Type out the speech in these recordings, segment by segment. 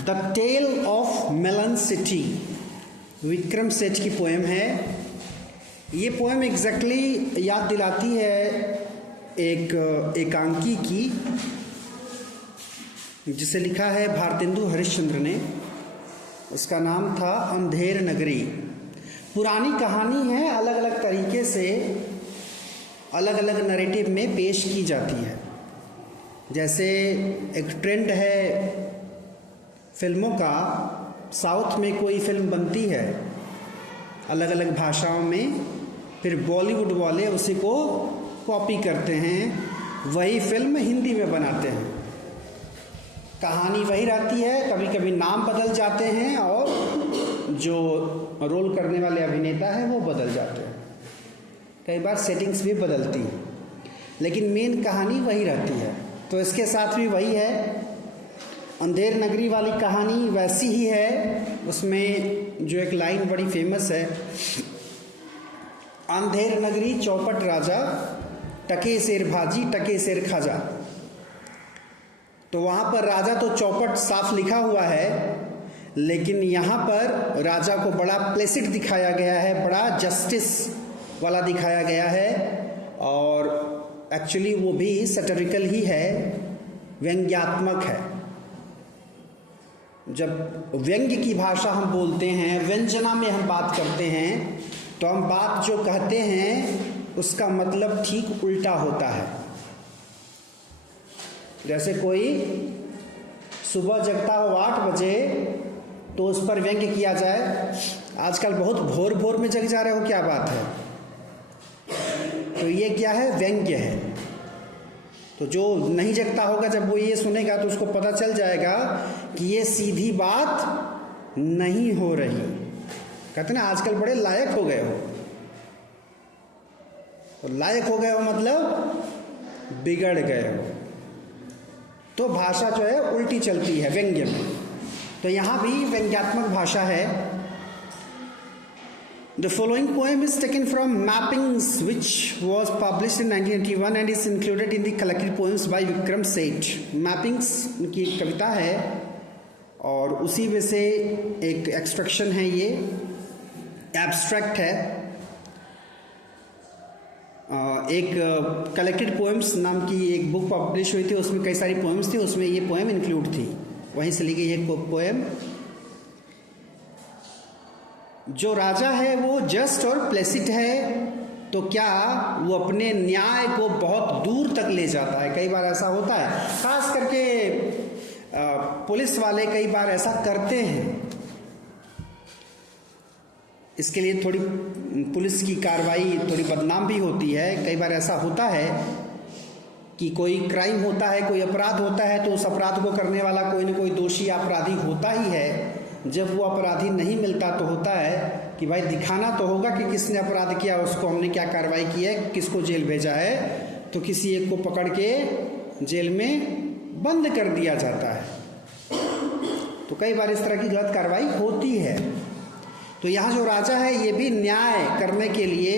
The tale of melon city, Vikram Seth की poem है। ये पोएम एग्जैक्टली याद दिलाती है एक एकांकी की, जिसे लिखा है भारतेंदु हरिश्चंद्र ने। उसका नाम था अंधेर नगरी। पुरानी कहानी है, अलग अलग तरीके से अलग अलग नरेटिव में पेश की जाती है। जैसे एक ट्रेंड है फिल्मों का, साउथ में कोई फिल्म बनती है अलग अलग भाषाओं में, फिर बॉलीवुड वाले उसी को कॉपी करते हैं, वही फिल्म हिंदी में बनाते हैं। कहानी वही रहती है, कभी कभी नाम बदल जाते हैं और जो रोल करने वाले अभिनेता हैं वो बदल जाते हैं, कई बार सेटिंग्स भी बदलती हैं, लेकिन मेन कहानी वही रहती है। तो इसके साथ भी वही है, अंधेर नगरी वाली कहानी वैसी ही है। उसमें जो एक लाइन बड़ी फेमस है, अंधेर नगरी चौपट राजा, टके शेर भाजी टके शेर खाजा। तो वहाँ पर राजा तो चौपट साफ लिखा हुआ है, लेकिन यहाँ पर राजा को बड़ा प्लेसिड दिखाया गया है, बड़ा जस्टिस वाला दिखाया गया है, और एक्चुअली वो भी सैटिरिकल ही है, व्यंग्यात्मक है। जब व्यंग्य की भाषा हम बोलते हैं, व्यंजना में हम बात करते हैं, तो हम बात जो कहते हैं उसका मतलब ठीक उल्टा होता है। जैसे कोई सुबह जगता हो 8 बजे तो उस पर व्यंग्य किया जाए, आजकल बहुत भोर भोर में जग जा रहे हो, क्या बात है, तो ये क्या है, व्यंग्य है। तो जो नहीं जगता होगा, जब वो ये सुनेगा तो उसको पता चल जाएगा कि ये सीधी बात नहीं हो रही। कहते ना आजकल बड़े लायक हो गए हो, तो लायक हो गए हो मतलब बिगड़ गए हो। तो भाषा जो है उल्टी चलती है व्यंग्य में, तो यहाँ भी व्यंग्यात्मक भाषा है। The following poem is taken from Mappings, which was published in 1981 and is included in the collected poems by Vikram Seth. Mappings की कविता है और उसी में से एक एक्सट्रैक्शन है, ये एब्स्ट्रैक्ट है। एक कलेक्टेड पोएम्स नाम की एक बुक पब्लिश हुई थी, उसमें कई सारी पोएम्स थी, उसमें ये पोएम इंक्लूड थी, वहीं से ली गई एक पोएम। जो राजा है वो जस्ट और प्लेसिड है, तो क्या वो अपने न्याय को बहुत दूर तक ले जाता है। कई बार ऐसा होता है, खास करके पुलिस वाले कई बार ऐसा करते हैं। इसके लिए थोड़ी पुलिस की कार्रवाई थोड़ी बदनाम भी होती है। कई बार ऐसा होता है कि कोई क्राइम होता है, कोई अपराध होता है, तो उस अपराध को करने वाला कोई न कोई दोषी अपराधी होता ही है। जब वो अपराधी नहीं मिलता तो होता है कि भाई दिखाना तो होगा कि किसने अपराध किया, उसको हमने क्या कार्रवाई की है, किसको जेल भेजा है, तो किसी एक को पकड़ के जेल में बंद कर दिया जाता है। तो कई बार इस तरह की गलत कार्रवाई होती है। तो यहाँ जो राजा है ये भी न्याय करने के लिए,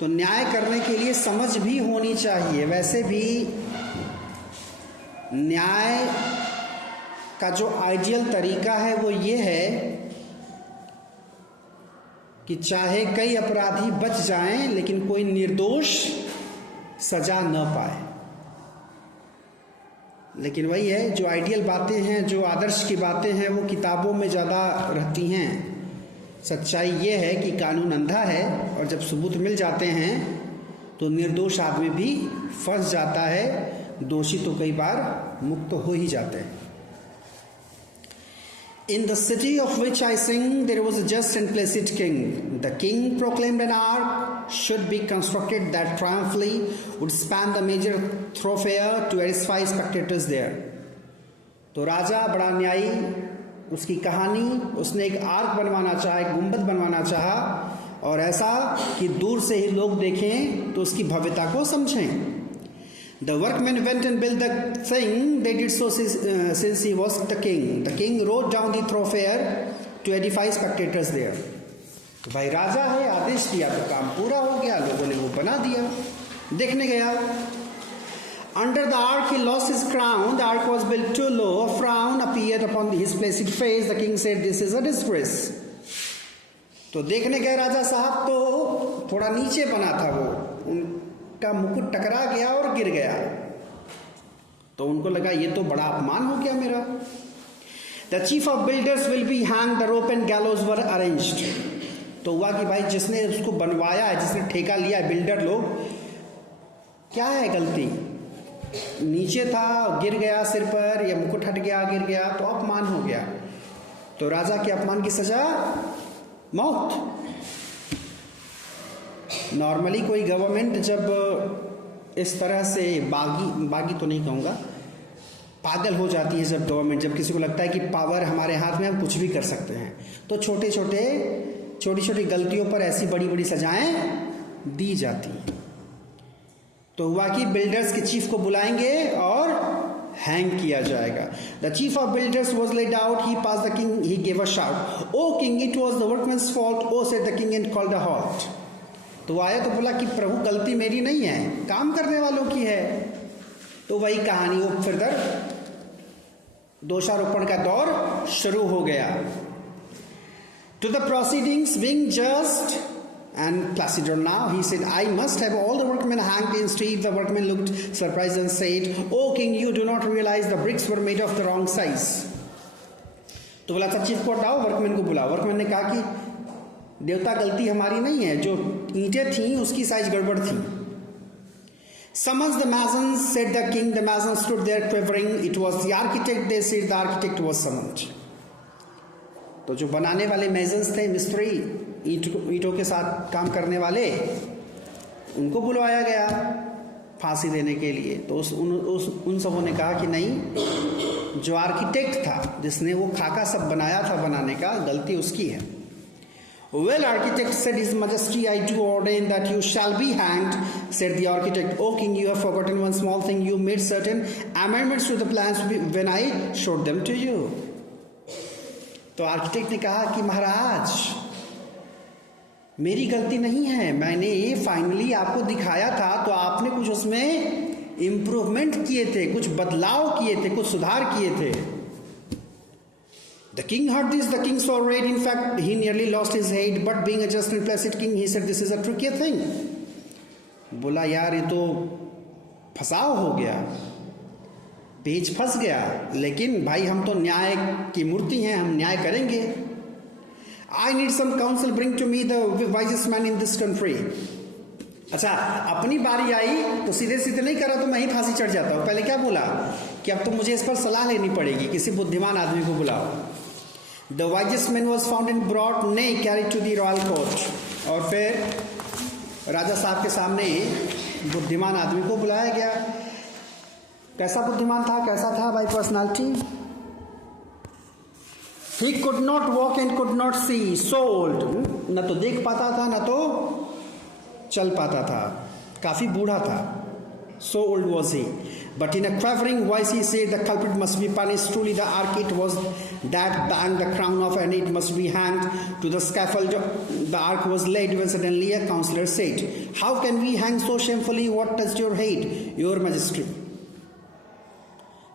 तो न्याय करने के लिए समझ भी होनी चाहिए। वैसे भी न्याय का जो आइडियल तरीका है वो ये है कि चाहे कई अपराधी बच जाएं, लेकिन कोई निर्दोष सजा न पाए। लेकिन वही है, जो आइडियल बातें हैं, जो आदर्श की बातें हैं, वो किताबों में ज़्यादा रहती हैं। सच्चाई ये है कि कानून अंधा है, और जब सबूत मिल जाते हैं तो निर्दोष आदमी भी फंस जाता है, दोषी तो कई बार मुक्त हो ही जाते हैं। In the city of which I sing, there was a just and placid king. The king proclaimed an ark should be constructed that triumphantly would span the major thoroughfare to edify spectators there. तो राजा बड़ा न्यायी, उसकी कहानी, उसने एक arc बनवाना चाहा, एक गुंबद बनवाना चाहा, और ऐसा कि दूर से ही लोग देखें तो उसकी भव्यता को समझें। The workmen went and built the thing. They did so since he was the king. The king rode down the thoroughfare to edify spectators there. तो भाई राजा है, आदेश दिया तो काम पूरा हो गया, लोगों ने वो बना दिया, देखने गया। Under the ark he lost his crown. The ark was built too low. A frown appeared sat upon his placid face. The king said, "This is a disgrace." तो देखने गए राजा साहब तो थोड़ा नीचे बना था वो, उनका मुकुट टकरा गया और गिर गया, तो उनको लगा ये तो बड़ा अपमान हो गया मेरा। The chief of builders will be hanged, the rope and gallows were arranged. तो हुआ कि भाई जिसने उसको बनवाया है, जिसने ठेका लिया है, बिल्डर लोग, क्या है गलती, नीचे था गिर गया सिर पर, या मुकुट हट गया गिर गया तो अपमान हो गया, तो राजा के अपमान की सजा मौत। नॉर्मली कोई गवर्नमेंट जब इस तरह से बागी तो नहीं कहूँगा, पागल हो जाती है जब गवर्नमेंट, जब किसी को लगता है कि पावर हमारे हाथ में, हम कुछ भी कर सकते हैं, तो छोटी छोटी गलतियों पर ऐसी बड़ी बड़ी सजाएं दी जाती हैं। तो हुआ कि बिल्डर्स के चीफ को बुलाएंगे और हैंग किया जाएगा। The chief of builders was led out, he pass the king, he gave a shout, O king it was the workman's fault, O said the king and called the halt. तो वो आया तो बोला कि प्रभु गलती मेरी नहीं है, काम करने वालों की है। तो वही कहानी, वो फिर दोषारोपण का दौर शुरू हो गया। To the proceedings being just and placid now, he said, "I must have all the workmen hanged instead." The workmen looked surprised and said, "O king, you do not realize the bricks were made of the wrong size." तो बोला था chief को हटाओ, workman को बुलाओ। Workman ने कहा कि देवता गलती हमारी नहीं है, जो ईंटें थी उसकी साइज गड़बड़ थी। Summons the masons, said the king. The masons stood there quivering. It was the architect, they said. The architect was summoned. तो जो बनाने वाले मेजन्स थे, मिस्त्री, ईंटों के साथ काम करने वाले, उनको बुलवाया गया फांसी देने के लिए। तो उन सबों ने कहा कि नहीं, जो आर्किटेक्ट था, जिसने वो खाका सब बनाया था बनाने का, गलती उसकी है। Well, architect, said His Majesty, I do ordain that you shall be hanged, said the architect. O king, you have forgotten one small thing. You made certain amendments to the plans when I showed them to you. तो architect ने कहा कि महाराज, मेरी गलती नहीं है, मैंने finally आपको दिखाया था, तो आपने कुछ उसमें इंप्रूवमेंट किए थे, कुछ बदलाव किए थे, कुछ सुधार किए थे। The king heard this. The king saw red. In fact, he nearly lost his head. But being a just and placid king, he said, "This is a tricky thing." बोला यार ये तो फसाव हो गया, पेच फंस गया, लेकिन भाई हम तो न्याय की मूर्ति हैं, हम न्याय करेंगे। I need some counsel. Bring to me the wisest man in this country. अच्छा, अपनी बारी आई तो सीधे सीधे नहीं करा तो मैं ही फांसी चढ़ जाता हूँ। पहले क्या बोला कि अब तो मुझे इस पर सलाह लेनी पड़ेगी, किसी बुद्धिमान आदमी को बुलाओ। The wisest man was found and brought, nay, carried to the royal court. और फिर राजा साहब के सामने बुद्धिमान आदमी को बुलाया गया। कैसा बुद्धिमान था, कैसा था भाई personality? He could not walk and could not see, so old. न तो देख पाता था, न तो चल पाता था, काफी बूढ़ा था। So old was he. But in a quavering voice he said, "The culprit must be punished. Truly the architect was that banged the crown off, and it must be hanged to the scaffold." The ark was laid when suddenly a counselor said, "How can we hang so shamefully? What touched your head, your majesty?"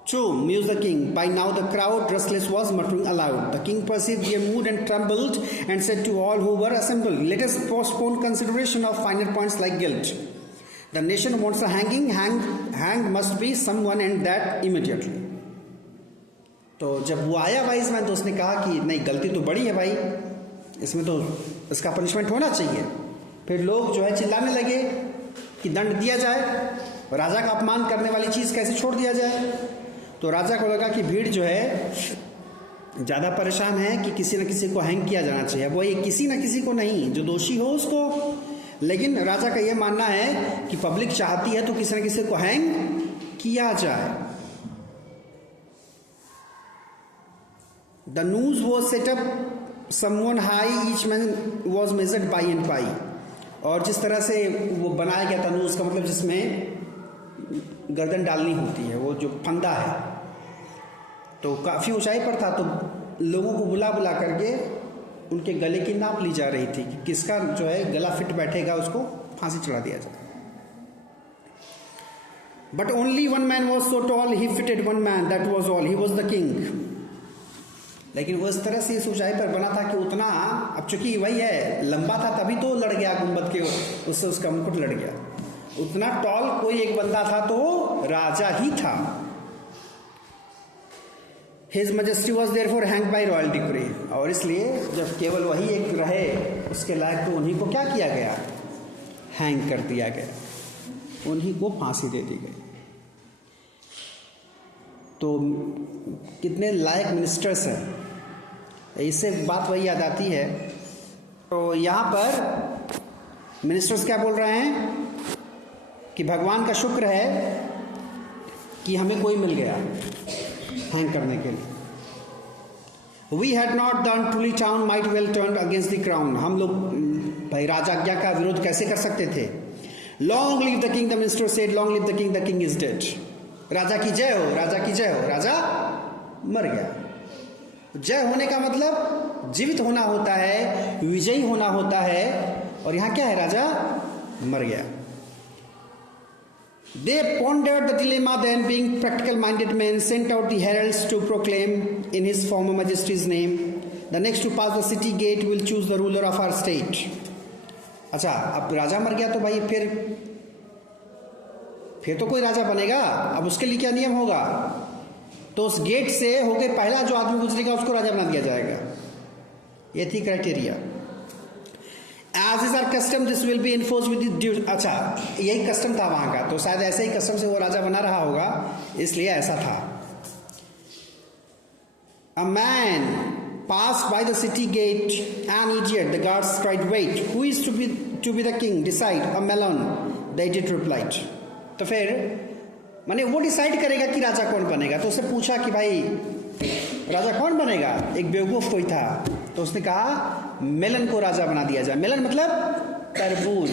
True, mused the king. By now the crowd, restless, was muttering aloud. The king perceived their mood and trembled, and said to all who were assembled, "Let us postpone consideration of finer points like guilt. The nation wants a hanging. Hanged must be someone, and that immediately." तो जब वो आया wise man, तो उसने कहा कि नहीं, गलती तो बड़ी है भाई, इसमें तो इसका पनिशमेंट होना चाहिए। फिर लोग जो है चिल्लाने लगे कि दंड दिया जाए, राजा का अपमान करने वाली चीज़ कैसे छोड़ दिया जाए। तो राजा को लगा कि भीड़ जो है ज़्यादा परेशान है कि किसी न किसी को हैंग किया जाना चाहिए। वो ये किसी न किसी को नहीं, जो दोषी हो उसको, लेकिन राजा का यह मानना है कि पब्लिक चाहती है तो किसी न किसी को हैंग किया जाए। The news was setup someone high, each man was measured by and by. और जिस तरह से वो बनाया गया था न्यूज का मतलब जिसमें गर्दन डालनी होती है, वो जो फंदा है, तो काफ़ी ऊंचाई पर था, तो लोगों को बुला बुला करके उनके गले की नाप ली जा रही थी कि किसका जो है गला फिट बैठेगा, उसको फांसी चढ़ा दिया जाए। But only one man was so tall, he fitted one man, that was all, he was the king. लेकिन वो इस तरह से इस ऊंचाई पर बना था कि उतना, अब चूंकि वही है, लंबा था तभी तो लड़ गया गुंबद के, उससे उसका मुकुट लड़ गया। उतना टॉल कोई एक बंदा था तो राजा ही था। His Majesty was therefore hanged by royal decree, और इसलिए जब केवल वही एक रहे उसके लायक तो उन्हीं को क्या किया गया, हैंग कर दिया गया, उन्हीं को फांसी दे दी गई। तो कितने लायक मिनिस्टर्स हैं, इससे बात वही याद आती है। तो यहाँ पर मिनिस्टर्स क्या बोल रहे हैं कि भगवान का शुक्र है कि हमें कोई मिल गया हैंग करने के लिए। We had not done truly town might well turned against the crown, हम लोग भाई राजाज्ञा का विरोध कैसे कर सकते थे। Long live the king, the minister said, long live the king is dead। राजा की जय हो, राजा की जय हो, राजा मर गया। जय होने का मतलब जीवित होना होता है, विजयी होना होता है, और यहां क्या है, राजा मर गया। They pondered the dilemma, then being practical minded men sent out the heralds to proclaim in his former majesty's name, the next to pass the city gate will choose the ruler of our state। अच्छा, अब राजा मर गया तो भाई फिर तो कोई राजा बनेगा। अब उसके लिए क्या नियम होगा, तो उस गेट से होके पहला जो आदमी गुजरेगा उसको राजा बना दिया जाएगा। ये थी criteria. As is our custom, this will be enforced with the due। अच्छा, यही कस्टम था वहां का, तो शायद ऐसे ही कस्टम से वो राजा बना रहा होगा, इसलिए ऐसा था। A man passed by the city gate, an idiot, the guards cried, wait, who is to be the king? Decide, a melon, the idiot replied। तो फिर माने वो डिसाइड करेगा कि राजा कौन बनेगा। तो उससे पूछा कि भाई राजा कौन बनेगा, एक बेवकूफ कोई था, तो उसने कहा मेलन को राजा बना दिया जाए। मेलन मतलब तरबूज,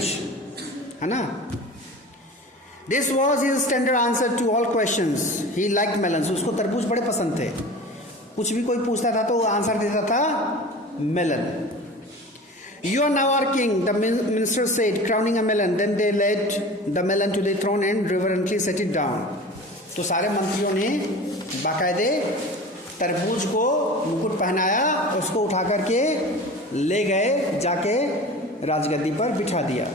है ना। This was his standard answer to all questions, he liked melons. उसको तरबूज बड़े पसंद थे, कुछ भी कोई पूछता था तो आंसर देता था melon. You are now our king, the minister said, crowning a melon. Then they led the melon to the throne and reverently set it down। तो सारे मंत्रियों ने बाकायदे तरबूज को मुकुट पहनाया, उसको उठा करके ले गए, जाके राजगद्दी पर बिठा दिया।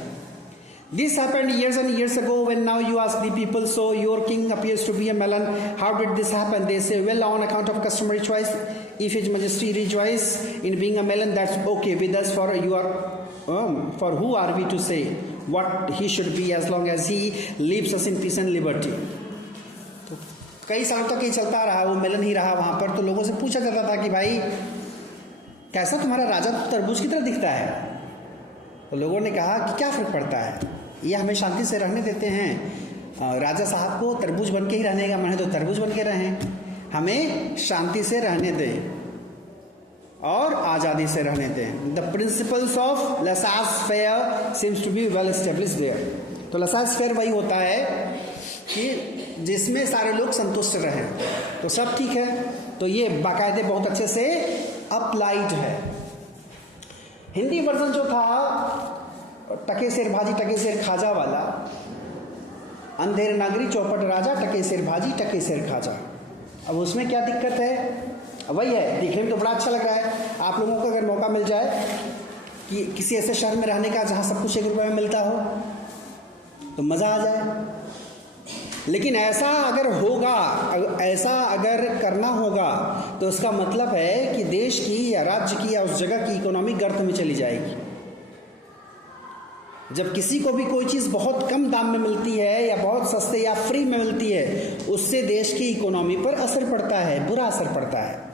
This happened years and years ago, when now you ask the people, so your king appears to be a melon. How did this happen? They say, well, on account of customary choice. If His Majesty rejoice in being a melon, that's okay with us. For who are we to say what he should be, as long as he leaves us in peace and liberty? तो कई सालों तक ये चलता रहा, वो melon ही रहा वहां पर। तो लोगों से पूछा जाता था कि भाई कैसा तुम्हारा राजा तरबूज की तरह दिखता है। तो लोगों ने कहा कि क्या फर्क पड़ता है, ये हमें शांति से रहने देते हैं। राजा साहब को तरबूज बन के ही रहने का मन है तो तरबूज बन के रहें, हमें शांति से रहने दें और आज़ादी से रहने दें। The principles of laissez faire seems to be well established there. तो लेसास फेयर वही होता है कि जिसमें सारे लोग संतुष्ट रहें, तो सब ठीक है। तो ये बाकायदे बहुत अच्छे से अप्लाइड है। हिंदी वर्जन जो था टके शेर भाजी टके शेर खाजा वाला, अंधेर नागरी चौपट राजा टके शेर भाजी टके शेर खाजा। अब उसमें क्या दिक्कत है, वही है, दिखने में तो बड़ा अच्छा लग रहा है। आप लोगों को अगर मौका मिल जाए कि किसी ऐसे शहर में रहने का जहाँ सब कुछ 1 रुपये में मिलता हो तो मज़ा आ जाए। लेकिन ऐसा अगर होगा, ऐसा अगर करना होगा तो उसका मतलब है कि देश की या राज्य की या उस जगह की इकोनॉमी गर्त में चली जाएगी। जब किसी को भी कोई चीज़ बहुत कम दाम में मिलती है या बहुत सस्ते या फ्री में मिलती है, उससे देश की इकोनॉमी पर असर पड़ता है, बुरा असर पड़ता है।